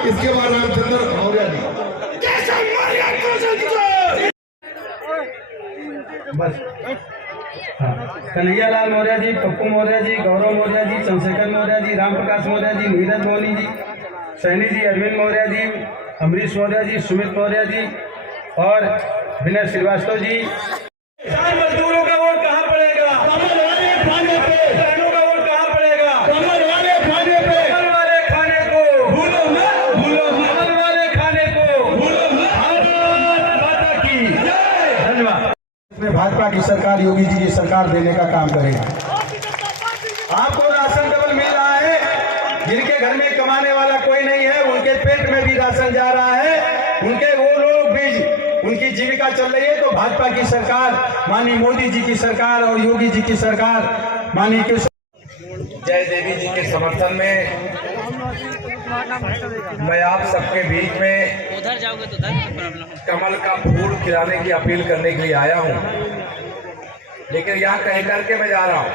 इसके बाद रामचंद्र मौर्य जी। बस कन्हैयालाल मौर्य जी, पप्पू मौर्य जी, गौरव मौर्य जी, चंद्रशेखर मौर्य जी, राम प्रकाश मौर्य जी, नीरज मोहनी जी, सैनी जी, अरविंद मौर्य जी, अमरीश मौर्य जी, सुमित मौर्य जी और विनय श्रीवास्तव जी। मजदूरों का वोट कहाँ पड़ेगा? कमल वाले खाने पे। बहनों का वोट कहाँ पड़ेगा? कमल वाले खाने पे। कमल वाले खाने को भूलो मत, भूलो मत। कमल वाले खाने को भूलो मत। भारत माता की जय। धन्यवाद। इसमें भाजपा की सरकार, योगी जी की सरकार देने का काम करेगी। आपको राशन डबल मिल रहा है। जिनके घर में कमाने वाला कोई नहीं है, उनके पेट में भी राशन जा रहा है। उनके वो लोग भी उनकी जीविका चल रही है। तो भाजपा की सरकार, माननीय मोदी जी की सरकार और योगी जी की सरकार, माननीय जय देवी जी के समर्थन में मैं आप सबके बीच में उधर जाओगे तो प्रॉब्लम कमल का फूल खिलाने की अपील करने के लिए आया हूं। लेकिन यहाँ कह करके मैं जा रहा हूं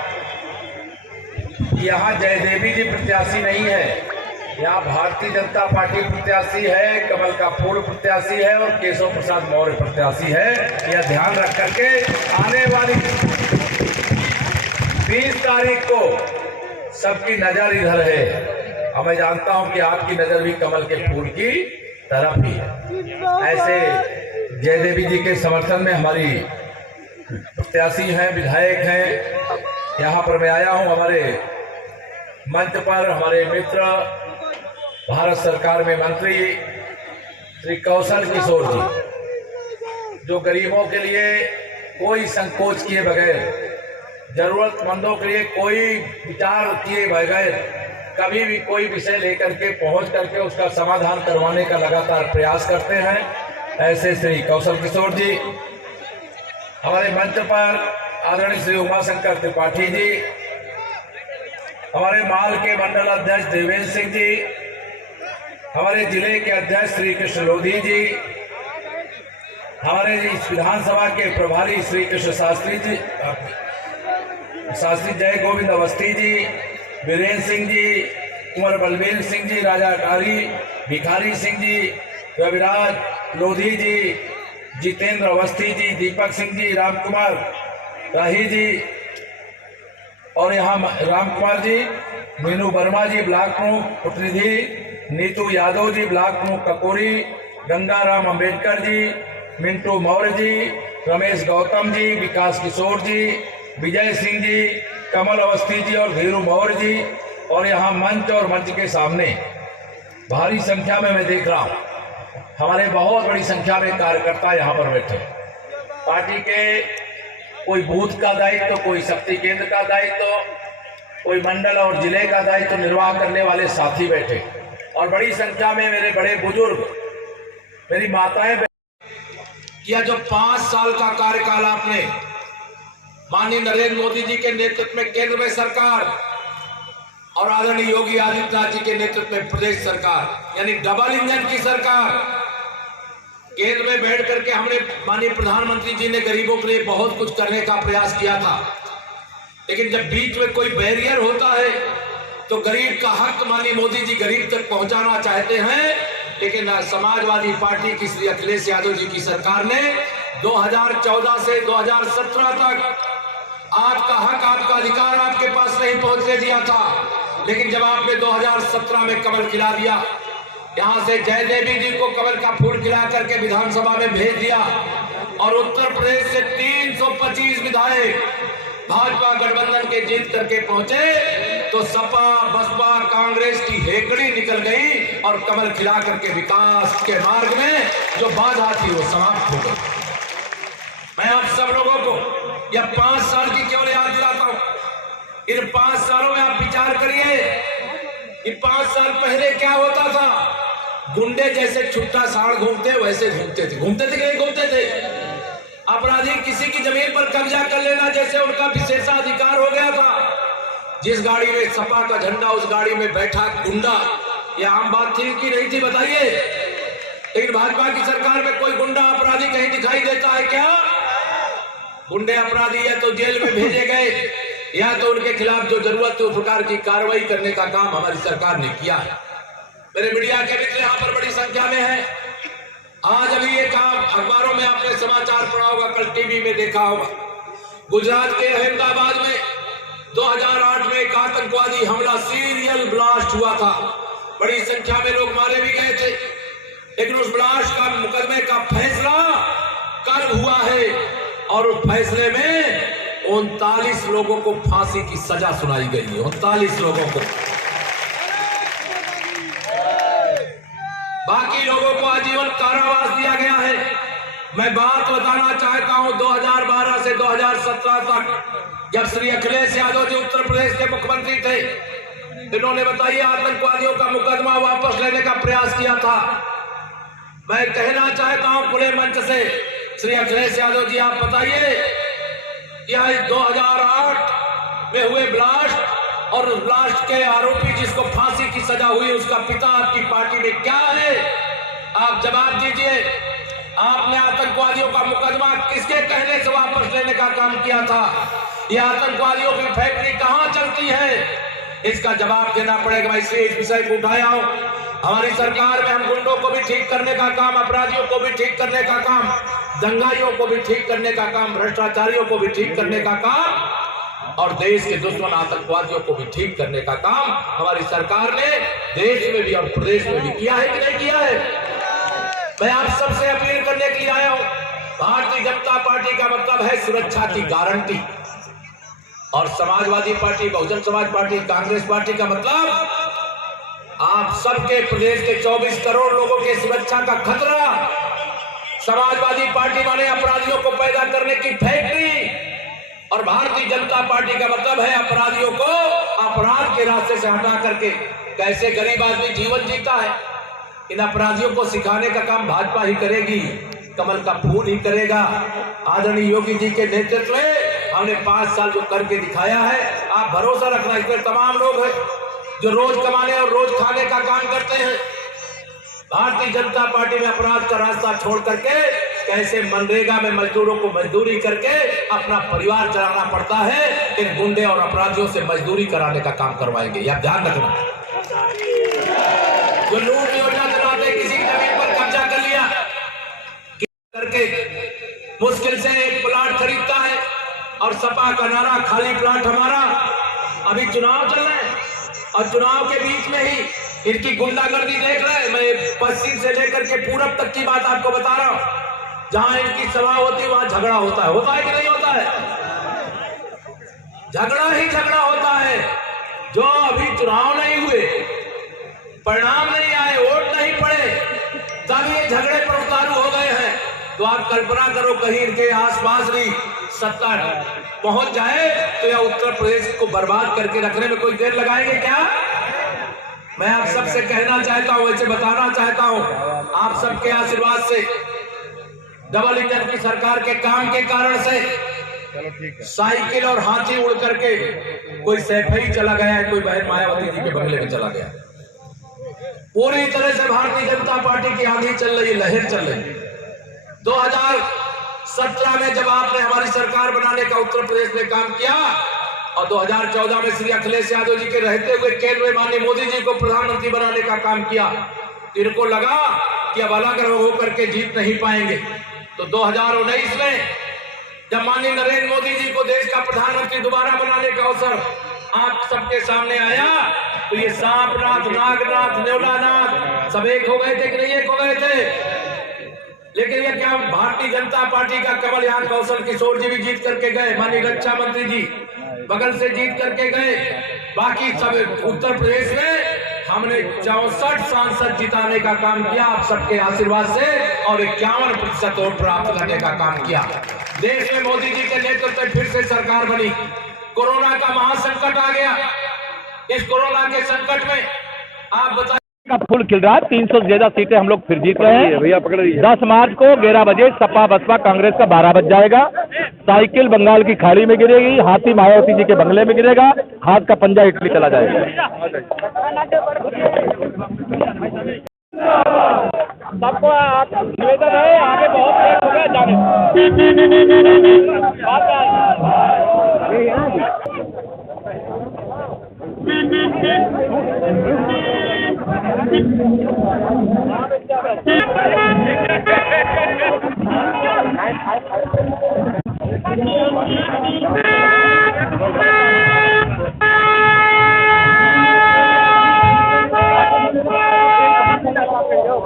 कि यहाँ जय देवी जी प्रत्याशी नहीं है, यहाँ भारतीय जनता पार्टी प्रत्याशी है, कमल का फूल प्रत्याशी है और केशव प्रसाद मौर्य प्रत्याशी है। यह ध्यान रख करके आने वाली 20 तारीख को सबकी नजर इधर है। और मैं जानता हूं कि आपकी नजर भी कमल के फूल की तरफ ही है। ऐसे जय देवी जी के समर्थन में हमारी प्रत्याशी हैं, विधायक हैं। यहाँ पर मैं आया हूं। हमारे मंच पर हमारे मित्र, भारत सरकार में मंत्री श्री कौशल किशोर जी, जो गरीबों के लिए कोई संकोच किए बगैर, जरूरतमंदों के लिए कोई विचार किए बगैर कभी भी कोई विषय लेकर के पहुंच करके उसका समाधान करवाने का लगातार प्रयास करते हैं, ऐसे श्री कौशल किशोर जी। हमारे मंच पर आदरणीय श्री उमाशंकर त्रिपाठी जी, हमारे माल के मंडल अध्यक्ष देवेंद्र सिंह जी, हमारे जिले के अध्यक्ष श्री कृष्ण लोधी जी, हमारे इस विधानसभा के प्रभारी श्री कृष्ण शास्त्री जी, शास्त्री जय गोविंद अवस्थी जी, वीरेंद्र सिंह जी, कुंवर बलबीर सिंह जी, राजा अटारी, भिखारी सिंह जी, रविराज लोधी जी, जितेंद्र अवस्थी जी, दीपक सिंह जी, राम कुमार राही जी और यहाँ राम कुमार जी, मीनू वर्मा जी ब्लॉक प्रमुख प्रतिनिधि, नीतू यादव जी ब्लॉक प्रमुख ककोरी, गंगाराम अंबेडकर जी, मिंटू मौर्य जी, रमेश गौतम जी, विकास किशोर जी, विजय सिंह जी, कमल अवस्थी जी और धीरू मौर्य जी। और यहाँ मंच और मंच के सामने भारी संख्या में मैं देख रहा हूँ, हमारे बहुत बड़ी संख्या में कार्यकर्ता यहाँ पर बैठे। पार्टी के कोई बूथ का दायित्व, कोई शक्ति केंद्र का दायित्व, कोई मंडल और जिले का दायित्व निर्वाह करने वाले साथी बैठे और बड़ी संख्या में मेरे बड़े बुजुर्ग, मेरी माताएं। किया जो 5 साल का कार्यकाल आपने माननीय नरेंद्र मोदी जी के नेतृत्व में केंद्र में सरकार और आदरणीय योगी आदित्यनाथ जी के नेतृत्व में प्रदेश सरकार, यानी डबल इंजन की सरकार, केंद्र में बैठ करके हमने माननीय प्रधानमंत्री जी ने गरीबों के लिए बहुत कुछ करने का प्रयास किया था। लेकिन जब बीच में कोई बैरियर होता है तो गरीब का हक माननीय मोदी जी गरीब तक पहुंचाना चाहते हैं। लेकिन समाजवादी पार्टी की श्री अखिलेश यादव जी की सरकार ने 2014 से 2017 तक आपका हक, आपका अधिकार आपके पास नहीं पहुंचने दिया था। लेकिन जब आपने 2017 में कमल खिला दिया, यहां से जय देवी जी को कमल का फूल खिला करके विधानसभा में भेज दिया और उत्तर प्रदेश से 325 विधायक भाजपा गठबंधन के जीत करके पहुंचे, तो सपा बसपा कांग्रेस की हेकड़ी निकल गई और कमल खिला करके विकास के मार्ग में जो बाधा थी वो समाप्त हो गई। मैं आप सब लोगों को यह 5 साल की केवल याद दिलाता हूं। इन 5 सालों में आप विचार करिए कि 5 साल पहले क्या होता था। गुंडे जैसे छुट्टा साड़ घूमते वैसे घूमते थे कि नहीं घूमते थे। अपराधी किसी की जमीन पर कब्जा कर लेना जैसे उनका विशेषाधिकार हो गया था। जिस गाड़ी में सपा का झंडा उस गाड़ी में बैठा गुंडा, यह आम बात थी कि नहीं थी बताइए। लेकिन भाजपा की सरकार में कोई गुंडा अपराधी कहीं दिखाई देता है क्या? गुंडे अपराधी या तो जेल में भेजे गए या तो उनके खिलाफ जो जरूरत है उस प्रकार की कार्रवाई करने का काम हमारी सरकार ने किया है। मेरे मीडिया के मित्र यहाँ पर बड़ी संख्या में है। आज अभी एक अखबारों में आपने समाचार पढ़ा होगा, कल टीवी में देखा होगा, गुजरात के अहमदाबाद में 2008 में एक आतंकवादी हमला, सीरियल ब्लास्ट हुआ था। बड़ी संख्या में लोग मारे भी गए थे, लेकिन उस ब्लास्ट का मुकदमे का फैसला कल हुआ है और उस फैसले में 39 लोगों को फांसी की सजा सुनाई गई है। 39 लोगों को, बाकी लोगों को आजीवन कारावास दिया गया है। मैं बात बताना चाहता हूं, 2012 से 2017 तक जब श्री अखिलेश यादव जी उत्तर प्रदेश के मुख्यमंत्री थे, इन्होंने बताइए आतंकवादियों का मुकदमा वापस लेने का प्रयास किया था। मैं कहना चाहता हूं खुले मंच से, श्री अखिलेश यादव जी आप बताइए कि 2008 में हुए ब्लास्ट और उस ब्लास्ट के आरोपी जिसको फांसी की सजा हुई, उसका पिता आपकी पार्टी में क्या है? आप जवाब दीजिए। आपने आतंकवादियों का मुकदमा किसके कहने से वापस लेने का काम किया था? ये आतंकवादियों की फैक्ट्री कहां चलती है? इसका जवाब देना पड़ेगा। मैं इसलिए इस विषय को उठाया हूं। हमारी सरकार में हम गुंडों को भी ठीक करने का काम, अपराधियों को भी ठीक करने का काम, दंगाइयों को भी ठीक करने का काम, भ्रष्टाचारियों को भी ठीक करने का काम और देश के दुश्मन आतंकवादियों को भी ठीक करने का काम हमारी सरकार ने देश में भी और प्रदेश में भी किया है कि नहीं किया है? मैं आप सबसे अपील करने के लिए आया हूं। भारतीय जनता पार्टी का मतलब है सुरक्षा की गारंटी और Samajwadi party, Bahujan Samaj party, Congress party का मतलब आप सबके प्रदेश के 24 करोड़ लोगों की सुरक्षा का खतरा। समाजवादी पार्टी माने अपराधियों को पैदा करने की फैक्ट्री और भारतीय जनता पार्टी का मतलब है अपराधियों को अपराध के रास्ते से हटा करके कैसे गरीब आदमी जीवन जीता है, इन अपराधियों को सिखाने का काम भाजपा ही करेगी, कमल का फूल ही करेगा। आदरणीय योगी जी के नेतृत्व में हमने 5 साल जो करके दिखाया है, आप भरोसा रखना। इसमें तमाम लोग हैं जो रोज कमाने और रोज खाने का काम करते हैं। भारतीय जनता पार्टी में अपराध का रास्ता छोड़ करके कैसे मनरेगा में मजदूरों को मजदूरी करके अपना परिवार चलाना पड़ता है, इन गुंडे और अपराधियों से मजदूरी कराने का काम करवाएंगे। यह ध्यान रखना। जो लूट योजना चलाते, किसी जमीन पर कब्जा कर लिया करके मुश्किल से एक प्लाट खरीदता है और सपा का नारा खाली प्लाट हमारा। अभी चुनाव चल रहे हैं और चुनाव के बीच में ही इनकी गुंडागर्दी देख रहे हैं। मैं पश्चिम से लेकर के पूरब तक की बात आपको बता रहा हूं। जहां इनकी सभा होती है वहां झगड़ा होता है कि नहीं होता है? झगड़ा ही झगड़ा होता है। जो अभी चुनाव नहीं हुए, परिणाम नहीं आए, वोट नहीं पड़े, तब ये झगड़े पर उतारू हो गए हैं। तो आप कल्पना करो कहीं इनके आसपास भी सत्ता पहुंच जाए तो यह उत्तर प्रदेश को बर्बाद करके रखने में कोई देर लगाएंगे क्या? मैं आप सबसे कहना चाहता हूं, वैसे बताना चाहता हूं, आप सबके आशीर्वाद से डबल इंजन की सरकार के काम के कारण से साइकिल और हाथी उड़ करके कोई सैफई चला गया है, कोई बहन मायावती जी के बंगले में चला गया। पूरी तरह से भारतीय जनता पार्टी की आंधी चल रही, लहर चल रही। 2017 में जब आपने हमारी सरकार बनाने का उत्तर प्रदेश में काम किया और 2014 में श्री अखिलेश यादव जी के रहते हुए केंद्र में माननीय मोदी जी को प्रधानमंत्री बनाने का काम किया, इनको लगा कि अब अलग होकर के जीत नहीं पाएंगे। तो 2019 में जब माननीय नरेंद्र मोदी जी को देश का प्रधानमंत्री दोबारा बनाने का अवसर आप सबके सामने आया तो ये सांपनाथ, नागनाथ, न्योलानाथ सब एक हो गए थे कि नहीं एक हो गए थे? लेकिन ये क्या भारतीय जनता पार्टी का कमल यहाँ कौशल किशोर जी भी जीत करके गए, माननीय रक्षा मंत्री जी बगल से जीत करके गए। बाकी सब उत्तर प्रदेश में हमने 64 सांसद जिताने का काम किया आप सबके आशीर्वाद से और 51% वोट प्राप्त करने का काम किया। देश में मोदी जी के नेतृत्व में फिर से सरकार बनी। कोरोना का महासंकट आ गया। इस कोरोना के संकट में आप बताइए का फूल खिल रहा है। 300 से ज्यादा सीटें हम लोग फिर जीत रहे हैं। भैया पकड़ रही है। 10 मार्च को 11 बजे सपा बसपा कांग्रेस का 12 बज जाएगा। साइकिल बंगाल की खाड़ी में गिरेगी, हाथी मायावती जी के बंगले में गिरेगा, हाथ का पंजा इटली चला जाएगा। सबको निवेदन है, आगे बहुत लेट हो गया जाने।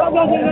Go,